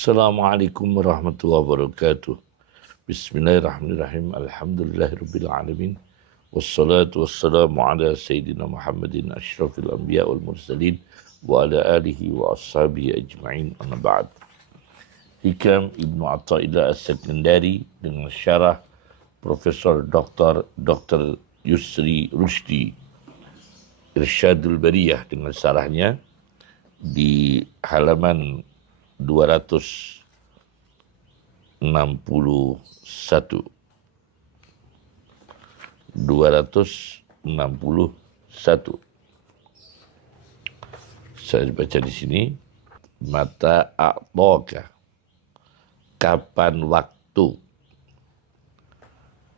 Assalamualaikum warahmatullahi wabarakatuh. Bismillahirrahmanirrahim. Alhamdulillahirabbil alamin. Wassalatu wassalamu ala sayyidina Muhammadin asyrafil anbiya wal mursalin wa ala alihi wa ashabihi ajma'in. Amma ba'd. Hikam Ibnu Athaillah As-Sakandari dengan syarah Profesor Dr. Yusri Rushdi Irsyadul Bariyah dengan syarahnya di halaman 261. Saya baca di sini, mata a'toka, kapan waktu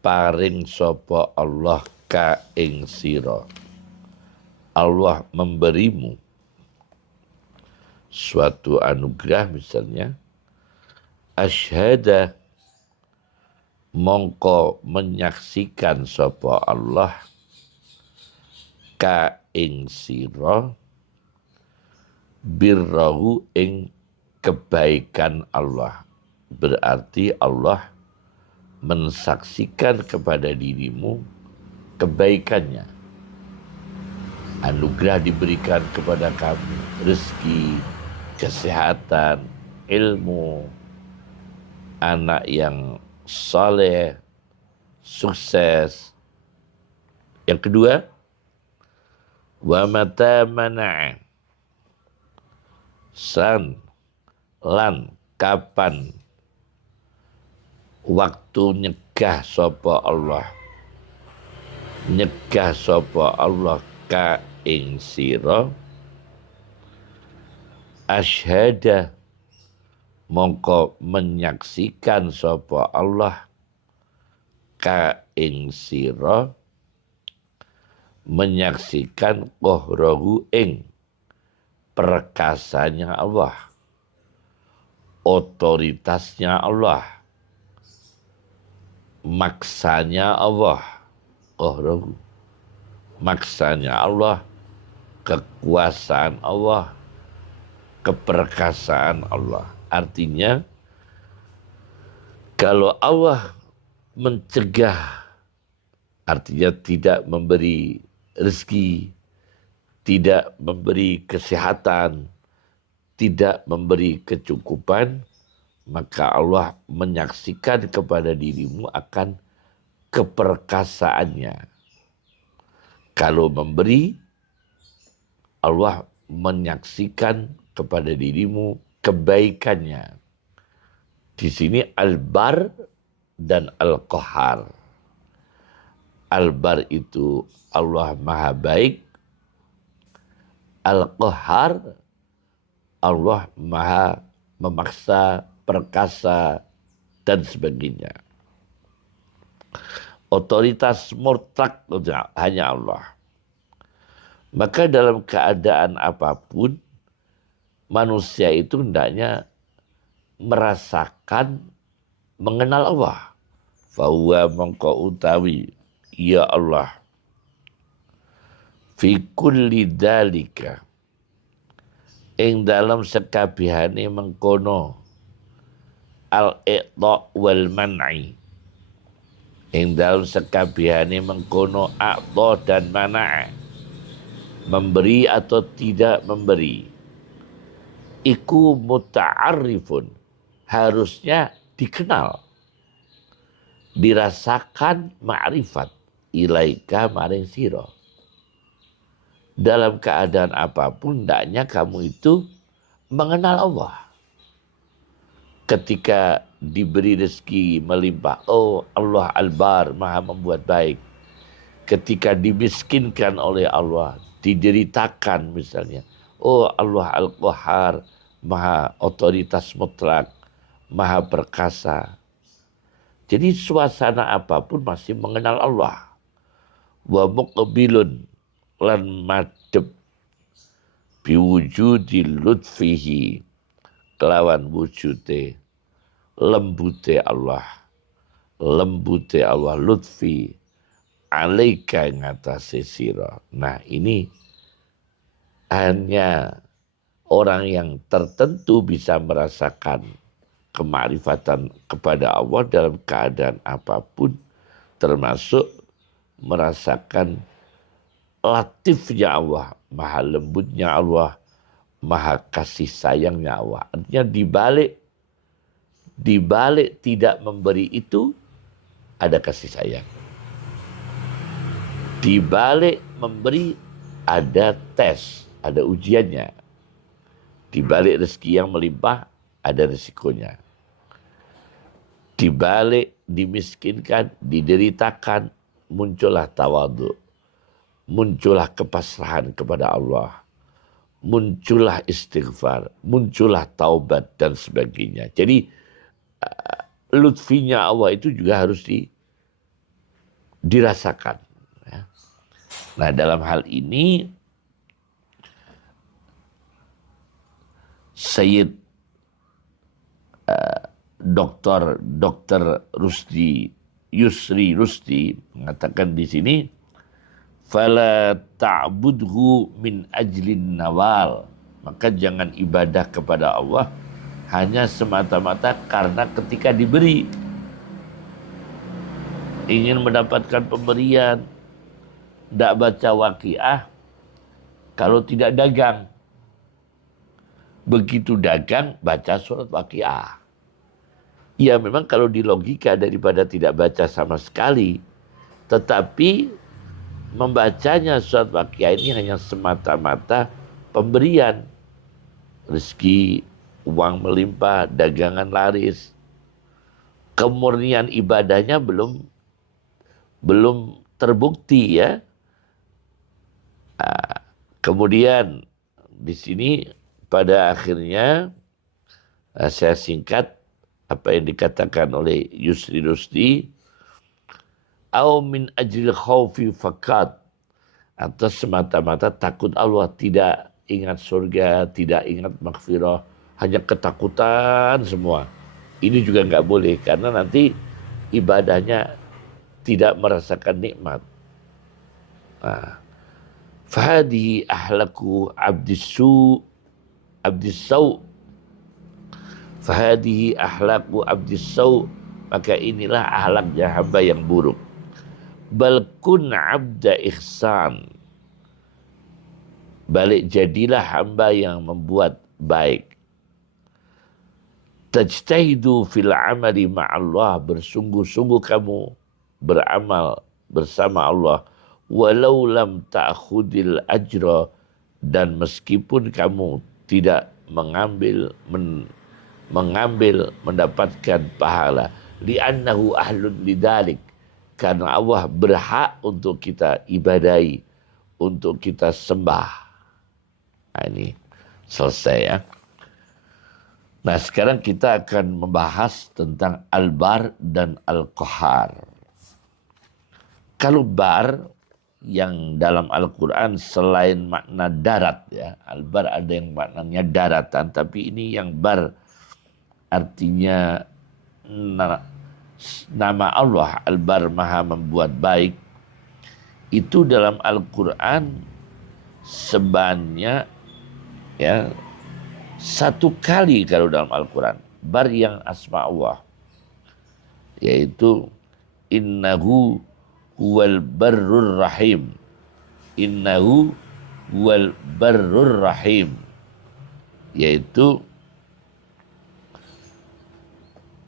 paring sapa Allah ka ing sira. Allah memberimu suatu anugerah, misalnya asyhada, mongko menyaksikan sapa Allah ka ing sira birrahu ing kebaikan Allah. Berarti Allah mensaksikan kepada dirimu kebaikannya. Anugerah diberikan kepada kamu, rezeki, kesehatan, ilmu, anak yang saleh, sukses. Yang kedua, wa mata mana'a, lan kapan waktu nyegah sapa Allah ka ing sira, asyhada, mongko menyaksikan sapa Allah ka ing sira, menyaksikan qahrahu ing perkasanya Allah, otoritasnya Allah, maksanya Allah. Qahrahu, maksanya Allah, kekuasaan Allah, keperkasaan Allah. Artinya, kalau Allah mencegah, artinya tidak memberi rezeki, tidak memberi kesehatan, tidak memberi kecukupan, maka Allah menyaksikan kepada dirimu akan keperkasaannya. Kalau memberi, Allah menyaksikan kepada dirimu kebaikannya. Di sini Al-Bar dan Al-Qahar. Al-Bar itu Allah Maha Baik. Al-Qahar, Allah Maha memaksa, perkasa, dan sebagainya. Otoritas mutlak hanya Allah. Maka dalam keadaan apapun, manusia itu hendaknya merasakan, mengenal Allah. Fahuwa mongko utawi, ya Allah, fi kulli dalika, ing dalam sekabehane mengkono, al-iqta wal man'i, ing dalam sekabehane mengkono a'ta dan mana', memberi atau tidak memberi, iku muta'arrifun, harusnya dikenal, dirasakan ma'rifat, ilaika maring sira. Dalam keadaan apapun, hendaknya kamu itu mengenal Allah. Ketika diberi rezeki melimpah, oh Allah Al-Bar, Maha membuat baik. Ketika dimiskinkan oleh Allah, dideritakan misalnya, oh Allah Al-Qahar, Maha otoritas mutlak, Maha perkasa. Jadi suasana apapun masih mengenal Allah. Wa muqbilun, lan madhep, biwujudi lutfihi, kelawan wujude lembute Allah, lutfi, alaika ngatasi sira. Nah, ini hanya orang yang tertentu bisa merasakan kemarifatan kepada Allah dalam keadaan apapun, termasuk merasakan latifnya Allah, maha lembutnya Allah, maha kasih sayangnya Allah. Artinya dibalik tidak memberi itu ada kasih sayang. Dibalik memberi ada tes, ada ujiannya. Dibalik rezeki yang melimpah ada risikonya. Dibalik dimiskinkan, dideritakan, muncullah tawadhu, muncullah kepasrahan kepada Allah, muncullah istighfar, muncullah taubat dan sebagainya. Jadi lutfinya Allah itu juga harus dirasakan. Ya. Nah, dalam hal ini Sayyid Dr. Yusri Rusdi mengatakan di sini, fala ta'budhu min ajlin nawal, maka jangan ibadah kepada Allah hanya semata-mata karena ketika diberi ingin mendapatkan pemberian. Tidak baca waqiah kalau tidak dagang. Begitu dagang, baca surat waqiah. Ya memang kalau di logika daripada tidak baca sama sekali, tetapi membacanya surat waqiah ini hanya semata-mata pemberian. Rezeki, uang melimpah, dagangan laris. Kemurnian ibadahnya belum terbukti ya. Kemudian di sini pada akhirnya saya singkat apa yang dikatakan oleh Yusri Rusdi, au min ajril khaufi fakat, atau semata-mata takut Allah, tidak ingat surga, tidak ingat maghfirah, hanya ketakutan semua. Ini juga nggak boleh karena nanti ibadahnya tidak merasakan nikmat. Nah, fahadihi ahlaku abdisau, fahadihi ahlaku abdisau, maka inilah ahlaknya hamba yang buruk. Bal kun abda ihsan, balik jadilah hamba yang membuat baik. Tajtahidu fil amali ma'allah, bersungguh-sungguh kamu beramal bersama Allah. Walau lam ta'khudil ajra, dan meskipun kamu tidak mendapatkan pahala. Li'annahu ahlun lidalik, karena Allah berhak untuk kita ibadahi, untuk kita sembah. Nah, ini selesai ya. Nah, sekarang kita akan membahas tentang al-bar dan al-qahar. Kalau bar yang dalam Al-Quran selain makna darat ya, al-bar ada yang maknanya daratan, tapi ini yang bar artinya nama Allah, al-bar maha membuat baik, itu dalam Al-Quran sebanyak ya 1 kali kalau dalam Al-Quran bar yang asma Allah, yaitu innahu huwal barrur rahim, innahu huwal barrur rahim, yaitu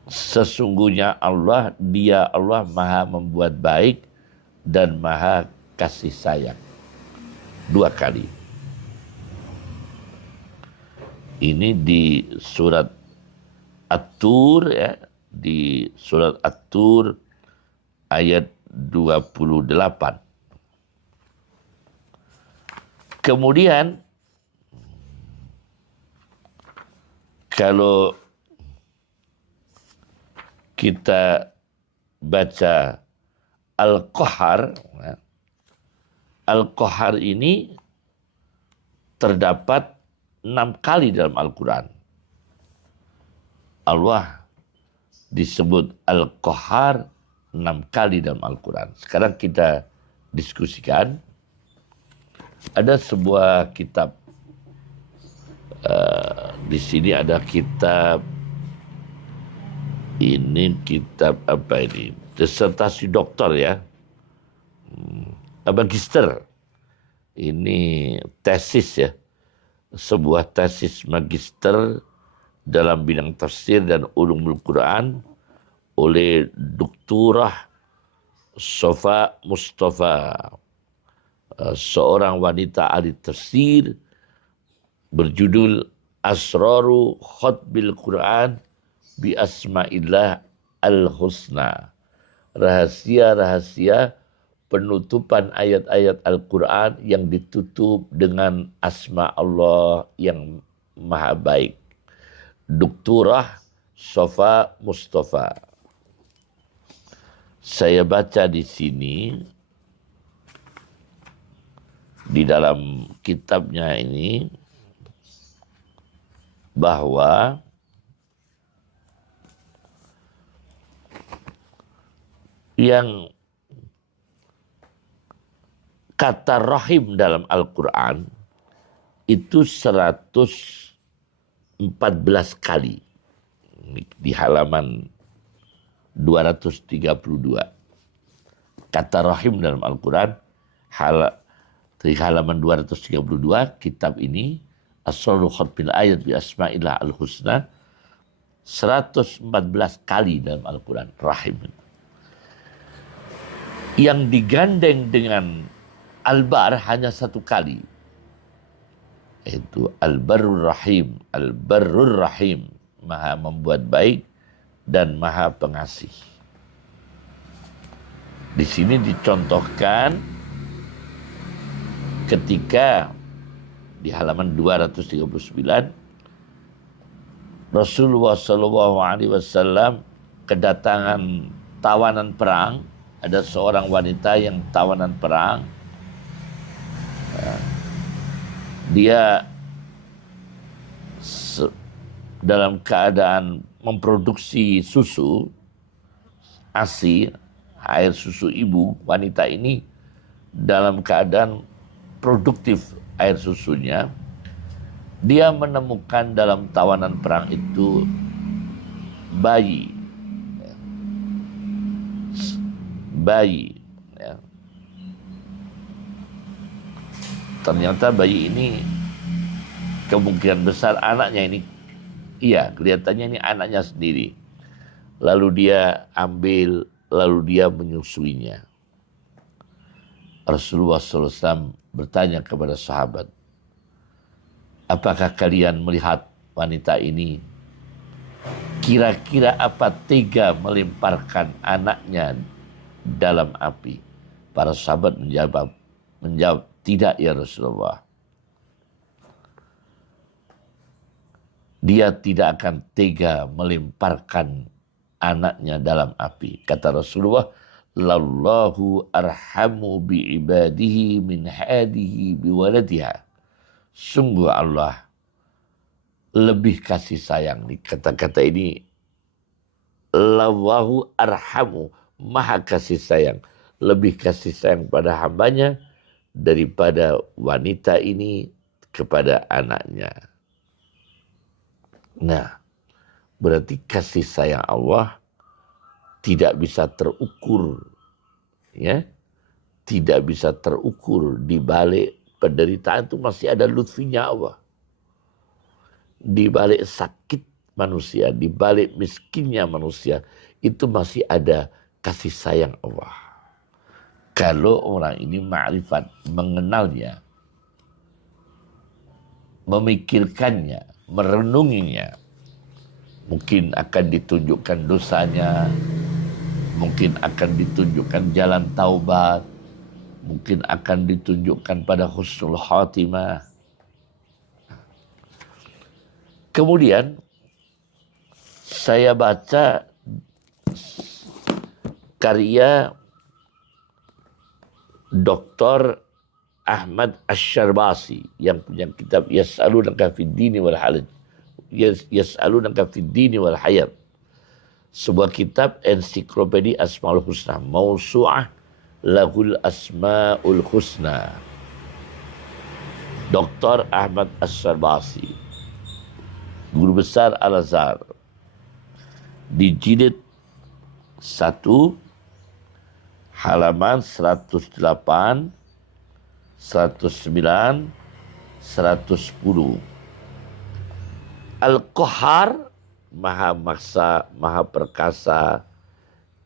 sesungguhnya Allah, dia Allah maha membuat baik dan maha kasih sayang. 2 kali. Ini di surat At-Tur ya, di surat At-Tur ayat 28. Kemudian kalau kita baca Al-Qahar, ya, Al-Qahar ini terdapat 6 kali dalam Al-Quran. Allah disebut Al-Qahar 6 kali dalam Al-Quran. Sekarang kita diskusikan. Ada sebuah kitab. Di sini ada kitab Ini kitab apa ini? Disertasi doktor ya. Magister. Ini tesis ya. Sebuah tesis magister dalam bidang tafsir dan ulumul Quran oleh Doktorah Sofa Mustafa, seorang wanita ahli tafsir, berjudul Asraru Khatbil Quran bi Asma'illah Al-Husna. Rahasia-rahasia penutupan ayat-ayat Al-Quran yang ditutup dengan asma Allah yang maha baik. Doktorah Sofa Mustafa. Saya baca di sini, di dalam kitabnya ini, bahwa yang kata rahim dalam Al-Quran itu 114 kali di halaman 232. Kata rahim dalam Al-Quran di halaman 232 kitab ini, Asrarul Khatbil Ayat bi Asma'illah Al-Husna, 114 kali dalam Al-Quran rahim. Yang digandeng dengan Al-Bar hanya satu kali, yaitu Al-Barrur Rahim. Al-Barrur Rahim, maha membuat baik dan maha pengasih. Di sini dicontohkan ketika di halaman 239 Rasulullah SAW kedatangan tawanan perang. Ada seorang wanita yang tawanan perang. Dia dalam keadaan memproduksi susu ASI, air susu ibu. Wanita ini dalam keadaan produktif air susunya. Dia menemukan dalam tawanan perang itu bayi. Ya. Ternyata bayi ini kemungkinan besar anaknya ini, iya kelihatannya ini anaknya sendiri. Lalu dia ambil, lalu dia menyusuinya. Rasulullah SAW bertanya kepada sahabat, apakah kalian melihat wanita ini? Kira-kira apa tega melemparkan anaknya dalam api? Para sahabat menjawab, tidak ya Rasulullah. Dia tidak akan tega melemparkan anaknya dalam api. Kata Rasulullah, lallahu arhamu bi ibadihi min hadihi bi waladiha. Sungguh Allah lebih kasih sayang. Kata-kata ini, lallahu arhamu, maha kasih sayang, lebih kasih sayang pada hambanya daripada wanita ini kepada anaknya. Nah, berarti kasih sayang Allah tidak bisa terukur, ya, tidak bisa terukur. Di balik penderitaan itu masih ada lutfinya Allah. Di balik sakit manusia, di balik miskinnya manusia, itu masih ada kasih sayang Allah. Kalau orang ini ma'rifat, mengenalnya, memikirkannya, merenunginya, mungkin akan ditunjukkan dosanya, mungkin akan ditunjukkan jalan taubat, mungkin akan ditunjukkan pada husnul khatimah. Kemudian saya baca karya Dr. Ahmad Asyarbasi yang punya kitab Yas'alunaka fid dini wal halaj. Yas'alunaka fid dini wal hayat. Sebuah kitab ensiklopedia Asmaul Husna, mausu'ah lahul Asmaul Husna. Dr. Ahmad Asyarbasi, guru besar Al-Azhar. di jilid 1 halaman 108, 109, 110. Al-Qahar, Maha Maksa, Maha Perkasa,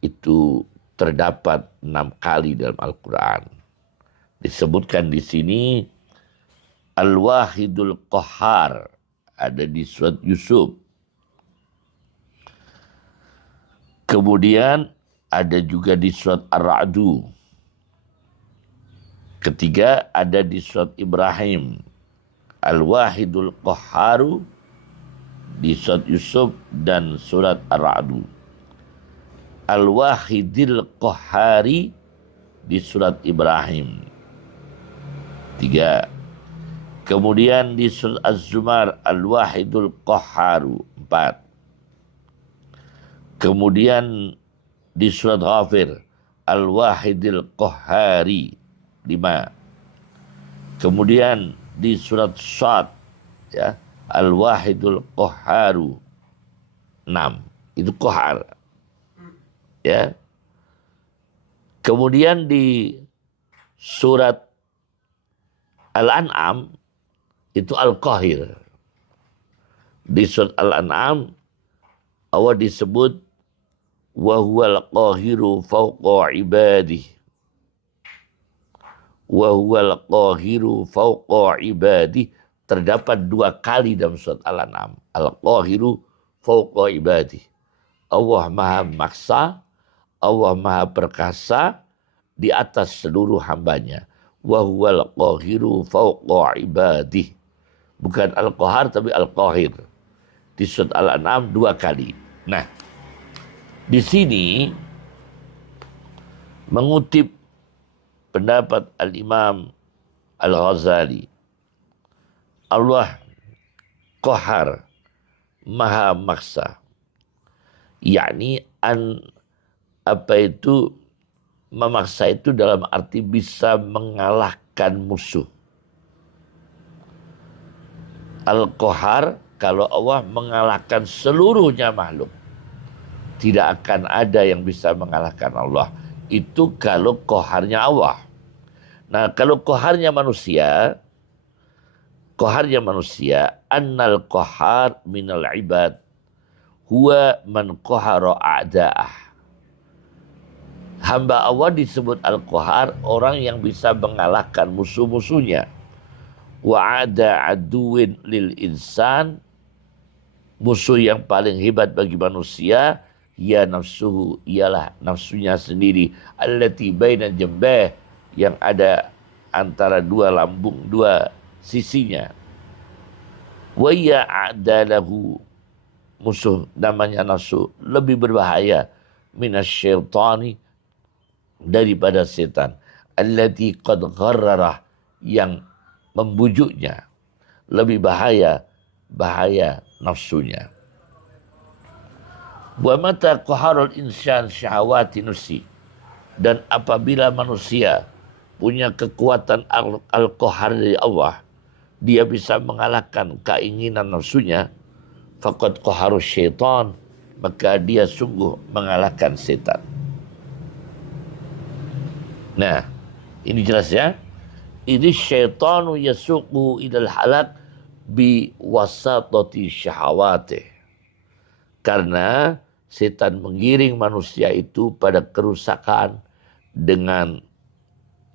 itu terdapat 6 kali dalam Al-Quran. Disebutkan di sini Al-Wahidul Qahar, ada di surat Yusuf. Kemudian ada juga di surat Ar-Ra'du. Ketiga ada di surat Ibrahim. Al-Wahidul Qahharu di surat Yusuf dan surat Ar-Ra'du. Al-Wahidil Qahhari di surat Ibrahim. 3. Kemudian di surat Az-Zumar Al-Wahidul Qahharu 4. Kemudian di surat Ghafir Al-Wahidil Qahhari 5. Kemudian di surat Shad ya, Al-Wahidul Qahharu 6. Itu Qahar. Ya. Kemudian di surat Al-An'am itu Al-Qahir. Di surat Al-An'am awal disebut wa huwal qahiru fawqa ibadih. Wa huwal qahiru fawqa ibadih, terdapat 2 kali dalam surat Al-An'am. Al-qahiru fawqa ibadih. Allah Maha Maksa, Allah Maha Perkasa di atas seluruh hambanya. Wa huwal qahiru fawqa ibadih. Bukan Al-Qahar tapi Al-Qahir. Di surat Al-An'am 2 kali. Nah, di sini mengutip pendapat Al-Imam Al-Ghazali. Allah Qahar, Maha Maksa. Yakni apa itu memaksa itu dalam arti bisa mengalahkan musuh. Al-Qahar, kalau Allah mengalahkan seluruhnya makhluk, tidak akan ada yang bisa mengalahkan Allah. Itu kalau qaharnya Allah. Nah, kalau qaharnya manusia, annal qahar minal ibad huwa man qahara a'da'ah. Hamba Allah disebut Al-Qahar, orang yang bisa mengalahkan musuh-musuhnya. Wa ada aduwin lil insan, musuh yang paling hebat bagi manusia, ya nafsuhu, ialah nafsunya sendiri, allati baina jambah, yang ada antara 2 lambung, 2 sisinya. Wa ya adalahu, musuh namanya nafsu lebih berbahaya minasyaitani, daripada setan, allati qad gharrarah, yang membujuknya. Lebih bahaya nafsunya. Wa mata qaharul insan syahawati nafsi, dan apabila manusia punya kekuatan al-qahar dari Allah, dia bisa mengalahkan keinginan nafsunya, faqad qaharus syaitan, maka dia sungguh mengalahkan setan. Nah, ini jelas ya. Ini syaitanu yasuqu ilal halak bi wasatati syahawatih. Karena setan mengiring manusia itu pada kerusakan dengan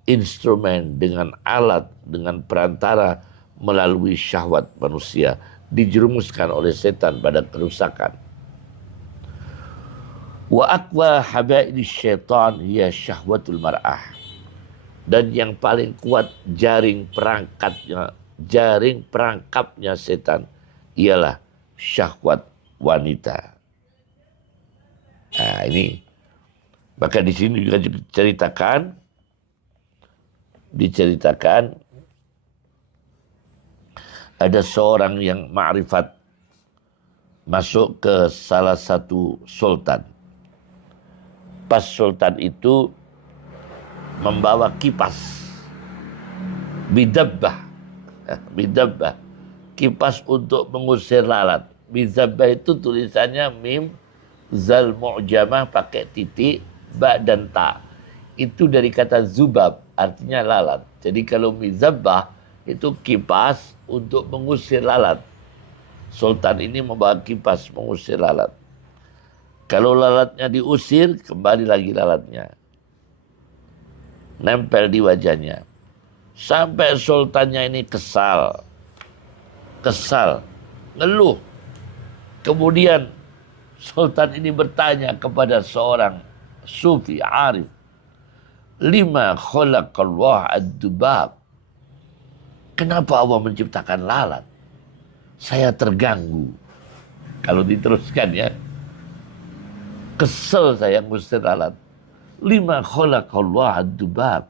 instrumen, dengan alat, dengan perantara melalui syahwat manusia. Dijerumuskan oleh setan pada kerusakan. Wa aqwa habaili syaitan hiya syahwatul mar'ah. Dan yang paling kuat jaring perangkapnya setan ialah syahwat wanita. Nah, ini maka di sini juga diceritakan ada seorang yang ma'rifat masuk ke salah satu sultan. Pas sultan itu membawa kipas bidabbah, kipas untuk mengusir lalat. Bidabbah itu tulisannya mim zal mu'jamah pakai titik, ba dan ta. Itu dari kata zubab, artinya lalat. Jadi kalau mizabbah itu kipas untuk mengusir lalat. Sultan ini membawa kipas mengusir lalat. Kalau lalatnya diusir, kembali lagi lalatnya. Nempel di wajahnya. Sampai sultannya ini kesal, ngeluh. Kemudian sultan ini bertanya kepada seorang sufi arif, lima khalaqallah ad-dubab. Kenapa Allah menciptakan lalat? Saya terganggu. Kalau diteruskan ya, kesel saya ngusir lalat. Lima khalaqallah ad-dubab.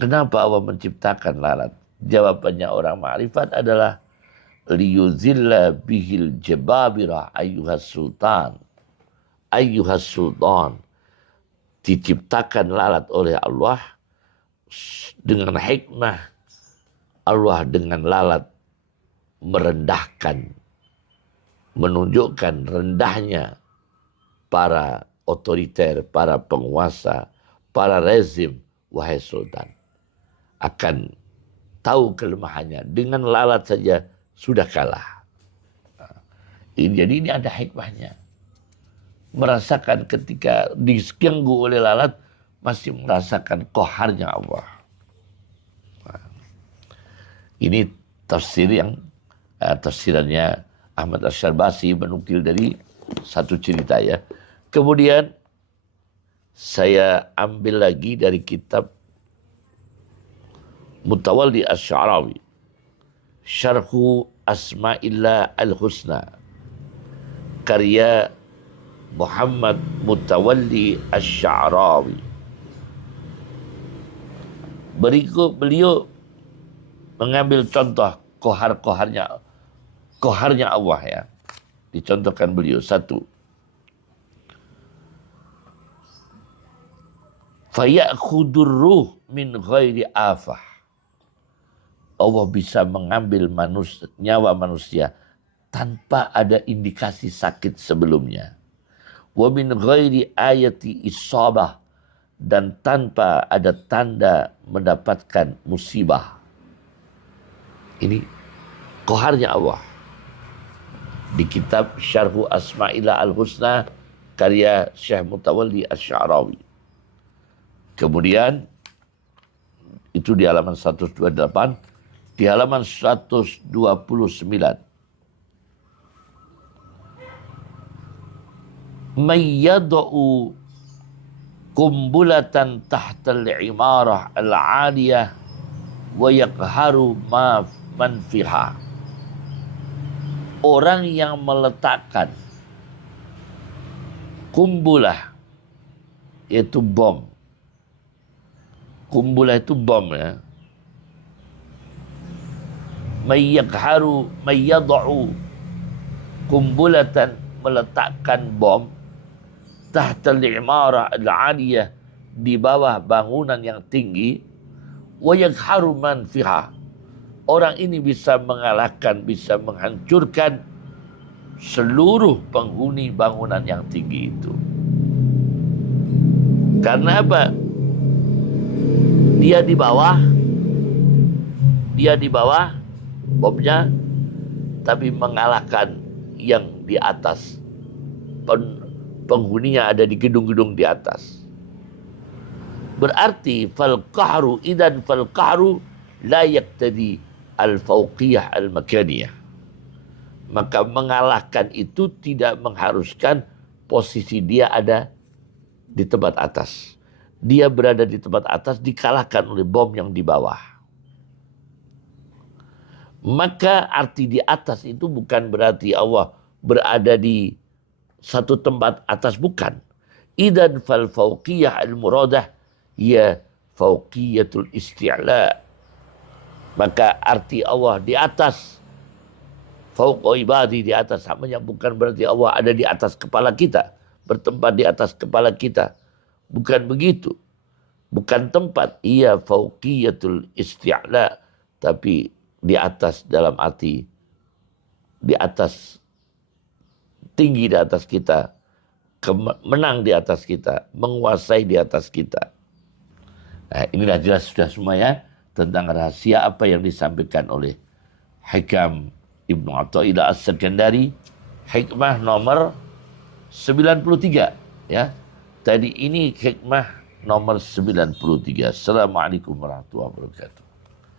Kenapa Allah menciptakan lalat? Jawabannya orang ma'rifat adalah liyuzilla bihil jababira ayyuhas sultan. Ayyuhas sultan. Diciptakan lalat oleh Allah dengan hikmah. Allah dengan lalat merendahkan, menunjukkan rendahnya para otoriter, para penguasa, para rezim. Wahai sultan, akan tahu kelemahannya. Dengan lalat saja sudah kalah. Jadi ini ada hikmahnya. Merasakan ketika diganggu oleh lalat, masih merasakan qaharnya Allah. Ini tafsir yang tafsirannya Ahmad Asy-Syarbasi menukil dari satu cerita ya. Kemudian saya ambil lagi dari kitab Mutawalli Asy-Sya'rawi, Syarhu Asma'illah Al-Husna, karya Muhammad Mutawalli Asy-Sya'rawi. Berikut beliau mengambil contoh kohar-koharnya Allah ya. Dicontohkan beliau satu. Fayakhudur ruh min ghairi afah. Allah bisa mengambil nyawa manusia tanpa ada indikasi sakit sebelumnya. Wa min ghairi ayati isabah, dan tanpa ada tanda mendapatkan musibah. Ini qaharnya Allah. Di kitab Syarhu Asma'illah Al-Husna karya Syekh Mutawalli Asy-Sya'rawi. Kemudian itu di halaman 128, di halaman 129. Mayyad'u kumbulatan tahtal imarah al-'aliyah wa yaqharu man fiha. Orang yang meletakkan kumbulah, yaitu bom. Kumbulah itu bom ya. Mayyad'u kumbulatan, meletakkan bom, tahtal imarah al-'aliyah, di bawah bangunan yang tinggi, wa yaqharu man fiha. Orang ini bisa mengalahkan, bisa menghancurkan seluruh penghuni bangunan yang tinggi itu. Karena apa? Dia di bawah bomnya, tapi mengalahkan yang di atas. Penghuninya ada di gedung-gedung di atas. Berarti fal qahru la yaqtadi al-fauqiyah al-makaniyah. Maka mengalahkan itu tidak mengharuskan posisi dia ada di tempat atas. Dia berada di tempat atas dikalahkan oleh bom yang di bawah. Maka arti di atas itu bukan berarti Allah berada di satu tempat atas, bukan. Idan fal fauqiyah al-muradah ya fauqiyatul isti'la. Maka arti Allah di atas, fauqa ibadi, di atas, namanya bukan berarti Allah ada di atas kepala kita, bertempat di atas kepala kita. Bukan begitu. Bukan tempat. Ia fauqiyatul isti'la. Tapi di atas dalam arti di atas, tinggi di atas kita. menang di atas kita, menguasai di atas kita. Nah, inilah jelas sudah semua ya tentang rahasia apa yang disampaikan oleh Hikam Ibnu Athaillah As-Sakandari, hikmah nomor 93 ya. Tadi ini hikmah nomor 93. Assalamualaikum warahmatullahi wabarakatuh.